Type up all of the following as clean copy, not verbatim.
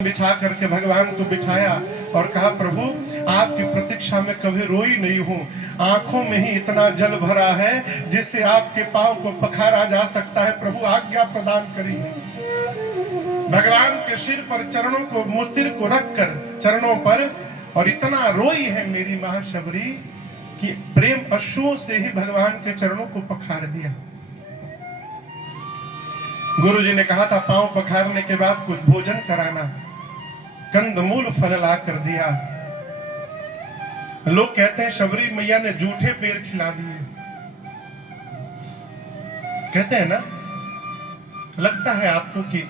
बिछा करके भगवान को बिठाया और कहा, प्रभु आपकी प्रतीक्षा में कभी रोई नहीं हूं, आंखों में ही इतना जल भरा है जिससे आपके पांव को पखारा जा सकता है, प्रभु आज्ञा प्रदान करिए। भगवान के सिर पर चरणों को, सिर को रखकर चरणों पर, और इतना रोई है मेरी मां शबरी कि प्रेम अश्रुओं से ही भगवान के चरणों को पखार दिया। गुरु जी ने कहा था पांव पखारने के बाद कुछ भोजन कराना, कंदमूल फल ला कर दिया। लोग कहते हैं शबरी मैया ने जूठे पेड़ खिला दिए, कहते हैं ना, लगता है आपको कि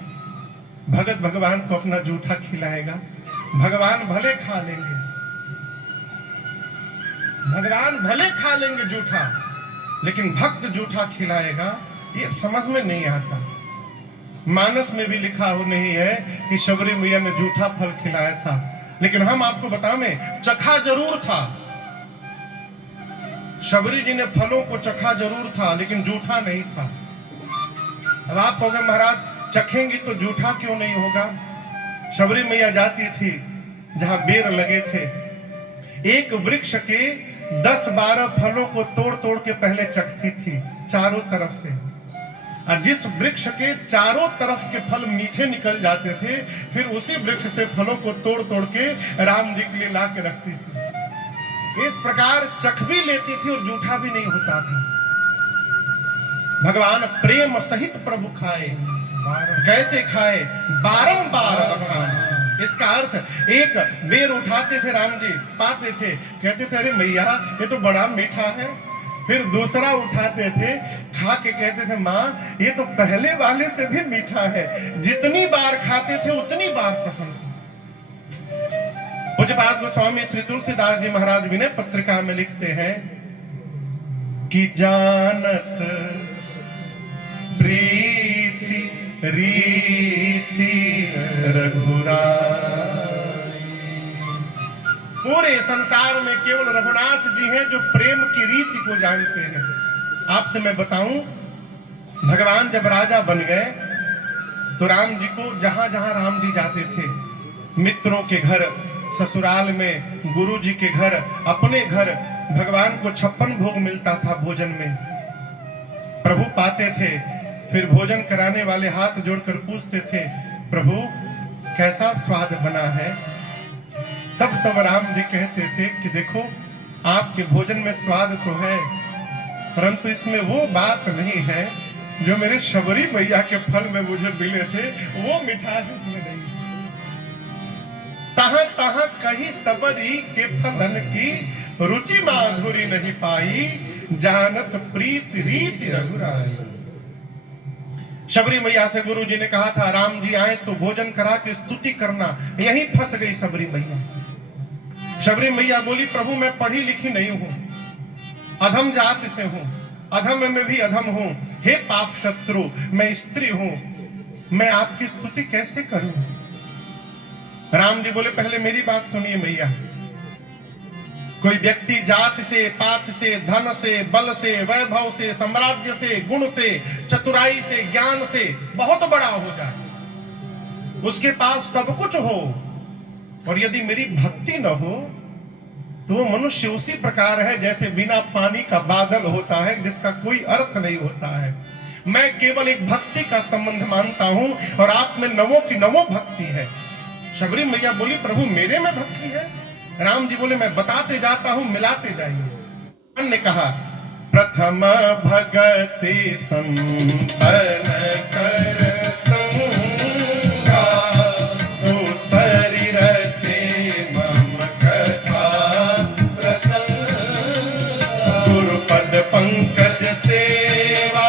भगत भगवान को अपना जूठा खिलाएगा। भगवान भले खा लेंगे, भगवान भले खा लेंगे जूठा, लेकिन भक्त जूठा खिलाएगा ये समझ में नहीं आता। मानस में भी लिखा हो नहीं है कि शबरी मैया ने जूठा फल खिलाया था, लेकिन हम आपको बताएं चखा जरूर था। शबरी जी ने फलों को चखा जरूर था, लेकिन जूठा नहीं था। अब आप कहोगे महाराज चखेंगी तो जूठा क्यों नहीं होगा? शबरी मैया जाती थी जहां बेर लगे थे, एक वृक्ष के 10-12 फलों को तोड़ तोड़ के पहले चखती थी चारों तरफ से। जिस वृक्ष के चारों तरफ के फल मीठे निकल जाते थे, फिर उसी वृक्ष से फलों को तोड़ तोड़ के राम जी के लिए ला के रखती थी। इस प्रकार चख भी लेती थी और जूठा भी नहीं होता था। भगवान प्रेम सहित प्रभु खाए, कैसे खाए? बारंबार बखान। इसका अर्थ एक बेर उठाते थे राम जी, पाते थे, कहते थे अरे मैया ये तो बड़ा मीठा है। फिर दूसरा उठाते थे, खा के कहते थे माँ ये तो पहले वाले से भी मीठा है। जितनी बार खाते थे उतनी बार पसंद। पूज्यपाद गोस्वामी श्री तुलसीदास जी महाराज विनय पत्रिका में लिखते हैं कि जानत प्रीति रीति रघुराई। पूरे संसार में केवल रघुनाथ जी हैं जो प्रेम की रीति को जानते हैं। आपसे मैं बताऊं, भगवान जब राजा बन गए तो राम जी को जहां जहां राम जी जाते थे, मित्रों के घर, ससुराल में, गुरु जी के घर, अपने घर, भगवान को 56 भोग मिलता था भोजन में। प्रभु पाते थे, फिर भोजन कराने वाले हाथ जोड़कर पूछते थे प्रभु कैसा स्वाद बना है? तब राम जी कहते थे कि देखो आपके भोजन में स्वाद तो है, परंतु इसमें वो बात नहीं है जो मेरे शबरी मैया के फल में मुझे मिले थे, वो मिठास इसमें नहीं। तहां तहां कहीं सबरी के फलन की रुचि माधुरी नहीं पाई, जानत प्रीत रीति रघुराई। शबरी मैया से गुरु जी ने कहा था राम जी आए तो भोजन करा के स्तुति करना, यहीं फंस गई शबरी मैया। शबरी मैया बोली प्रभु मैं पढ़ी लिखी नहीं हूं, अधम जाति से हूं, अधम में भी अधम हूं, हे पाप शत्रु मैं स्त्री हूं, मैं आपकी स्तुति कैसे करूं? राम जी बोले पहले मेरी बात सुनिए मैया। कोई व्यक्ति जाति से, पात से, धन से, बल से, वैभव से, साम्राज्य से, गुण से, चतुराई से, ज्ञान से बहुत बड़ा हो जाए, उसके पास सब कुछ हो, और यदि मेरी भक्ति न हो तो वो मनुष्य उसी प्रकार है जैसे बिना पानी का बादल होता है, जिसका कोई अर्थ नहीं होता है। मैं केवल एक भक्ति का संबंध मानता हूं और आप में नवों की नवों भक्ति है। शबरी मैया बोली प्रभु मेरे में भक्ति है? राम जी बोले मैं बताते जाता हूं, मिलाते जाइए। ने कहा प्रथम भगति संपन्न कर पंकज सेवा,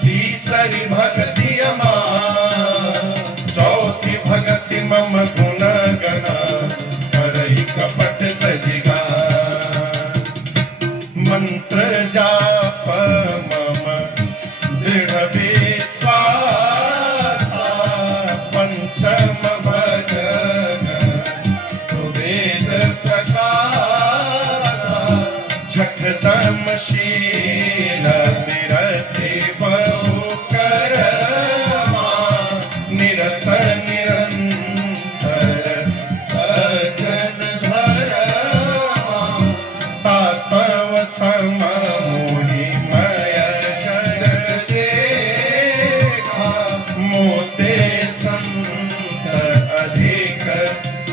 तीसरी भक्ति अमां, चौथी भक्ति मम गुण गना, करहि कपट तजिगा, मंत्र जाप मम दृढ़ बेस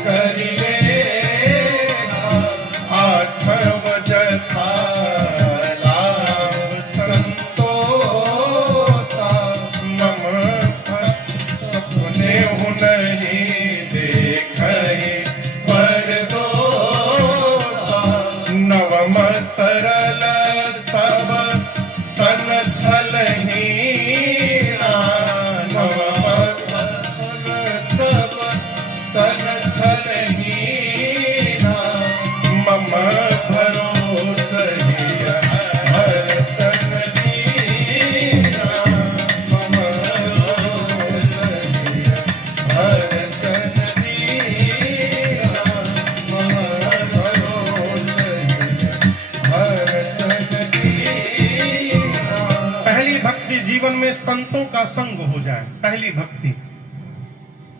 करिवे आठव जथा लाभ संतोषा मम सपने नहीं देखे पर दोषा नवम सरल सब सन छलही नवम सरल सब सन छलही मम भरोस हर सन दीना मम भरोस हर सन दीना मम भरोस हर सन दीना। पहली भक्ति जीवन में संतों का संग हो जाए, पहली भक्ति।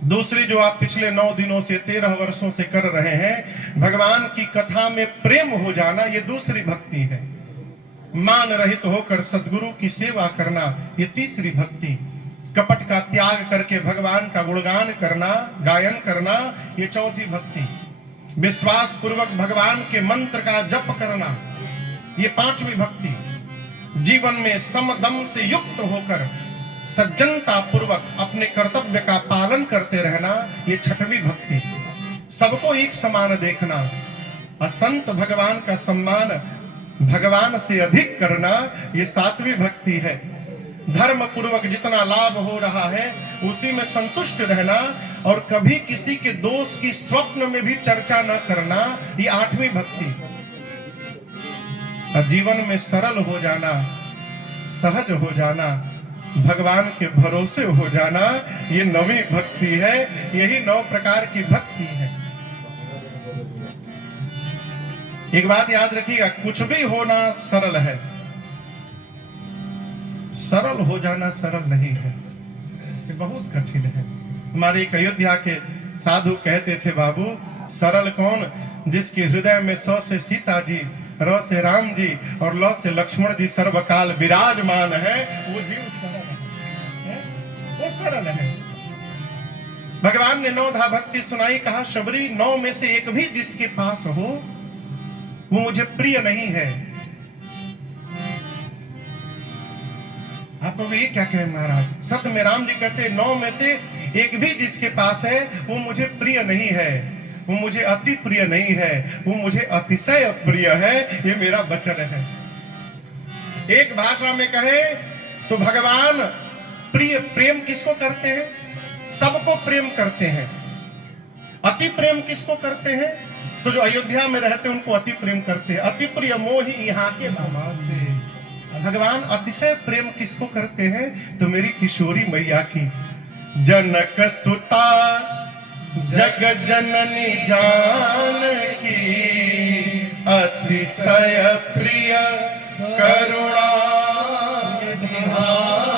दूसरी जो आप पिछले 9 दिनों से 13 वर्षों से कर रहे हैं, भगवान की कथा में प्रेम हो जाना, ये दूसरी भक्ति है। मान रहित होकर सद्गुरु की सेवा करना, ये तीसरी भक्ति। कपट का त्याग करके भगवान का गुणगान करना, गायन करना, ये चौथी भक्ति। विश्वास पूर्वक भगवान के मंत्र का जप करना, ये पांचवी भक्ति। जीवन में समदम से युक्त होकर सज्जनता पूर्वक अपने कर्तव्य का पालन करते रहना, ये छठवीं भक्ति। सबको एक समान देखना, असंत भगवान का सम्मान भगवान से अधिक करना, ये सातवीं भक्ति है। धर्म पूर्वक जितना लाभ हो रहा है उसी में संतुष्ट रहना और कभी किसी के दोष की स्वप्न में भी चर्चा न करना, ये आठवीं भक्ति। जीवन में सरल हो जाना, सहज हो जाना, भगवान के भरोसे हो जाना, ये नवीं भक्ति है। यही 9 प्रकार की भक्ति है। एक बात याद रखिएगा, कुछ भी होना सरल है, सरल हो जाना सरल नहीं है, ये बहुत कठिन है। हमारे एक अयोध्या के साधु कहते थे, बाबू सरल कौन, जिसके हृदय में स से सीता जी, र से राम जी और ल से लक्ष्मण जी सर्वकाल विराजमान है, वो जीव सरल है, वो सरल है। भगवान ने 9 धा भक्ति सुनाई, कहा शबरी 9 में से एक भी जिसके पास हो वो मुझे प्रिय नहीं है। आप ये क्या कहें महाराज? सत्य में राम जी कहते 9 में से एक भी जिसके पास है वो मुझे प्रिय नहीं है, वो मुझे अति प्रिय नहीं है, वो मुझे अतिशय प्रिय है, ये मेरा वचन है। एक भाषा में कहे तो भगवान प्रिय, प्रेम किसको करते हैं? सबको प्रेम करते हैं। अति प्रेम किसको करते हैं? तो जो अयोध्या में रहते हैं उनको अति प्रेम करते हैं। अति प्रिय मोहि यहाँ के मामा से। भगवान अतिशय प्रेम किसको करते हैं? तो मेरी किशोरी मैया की। जनक सुता जग जननी जानकी, अतिशय प्रिय करुणा निधान।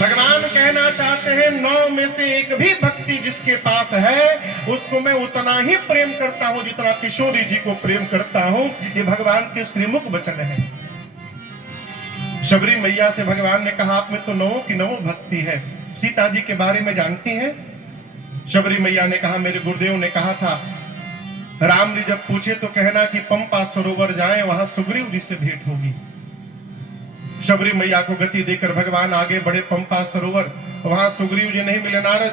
भगवान कहना चाहते हैं 9 में से एक भी भक्ति जिसके पास है उसको मैं उतना ही प्रेम करता हूं जितना किशोरी जी को प्रेम करता हूं। ये भगवान के श्रीमुख वचन है। शबरी मैया से भगवान ने कहा, आप में तो 9 की 9 भक्ति है। सीता जी के बारे में जानती हैं? शबरी मैया ने कहा, मेरे गुरुदेव ने कहा था राम जी जब पूछे तो कहना कि पंपा सरोवर जाएं, वहां सुग्रीव जी से भेंट होगी। शबरी मैया को गति देकर भगवान आगे बढ़े पंपा सरोवर, वहां सुग्रीव जी नहीं मिले। नारद